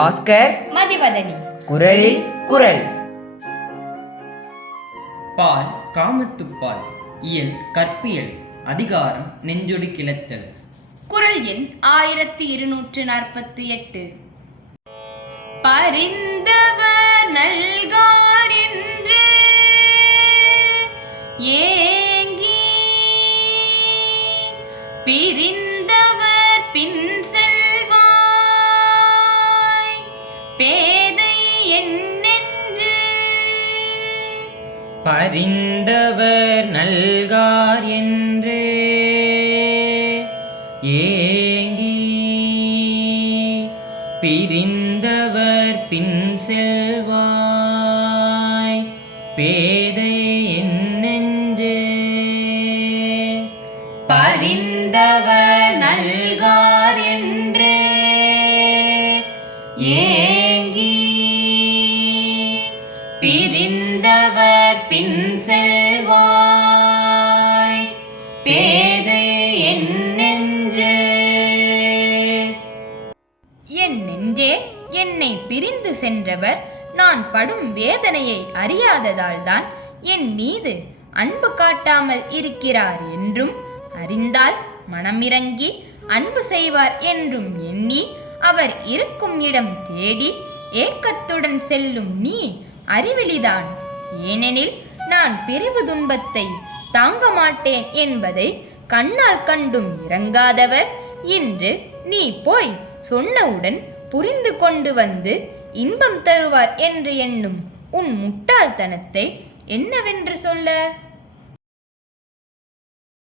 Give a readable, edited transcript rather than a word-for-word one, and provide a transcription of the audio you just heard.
பாஸ்கர் மதிவதனி. குரலில் குரல். பால் காமத்துப்பால். இயல் கற்பியல். அதிகாரம் நெஞ்சொடு கிளத்தல். குரல் எண் 1248. பரிந்தவர் நல்கார் என்று ஏங்கி பிரிந்தவர் பின் செல்வாய் பேதை என் நெஞ்சு. பரிந்தவர் நல்கார் என்று ஏங்கி பிரிந்தவர் பின் செல்வாய் பேதை என் நெஞ்சே. பரிந்தவர் நல்கார் என்று ஏங்கி பிரிந்தவர் பின் செல்வாய் பேதை என் நெஞ்சே. என் நெஞ்சே, என்னை பிரிந்து சென்றவர் நான் படும் வேதனையை அறியாததால்தான் என் மீது அன்பு காட்டாமல் இருக்கிறார் என்றும், அறிந்தால் மனமிறங்கி அன்பு செய்வார் என்றும் எண்ணி அவர் இருக்கும் இடம் தேடி ஏக்கத்துடன் செல்லும் நீ அறிவிலிதான். ஏனெனில் நான் பிரிவு துன்பத்தை தாங்க மாட்டேன் என்பதை கண்ணால் கண்டும் இறங்காதவர் இன்று நீ போய் சொன்னவுடன் புரிந்து கொண்டு வந்து இன்பம் தருவார் என்று எண்ணும் உன் முட்டாள்தனத்தை என்னவென்று சொல்ல?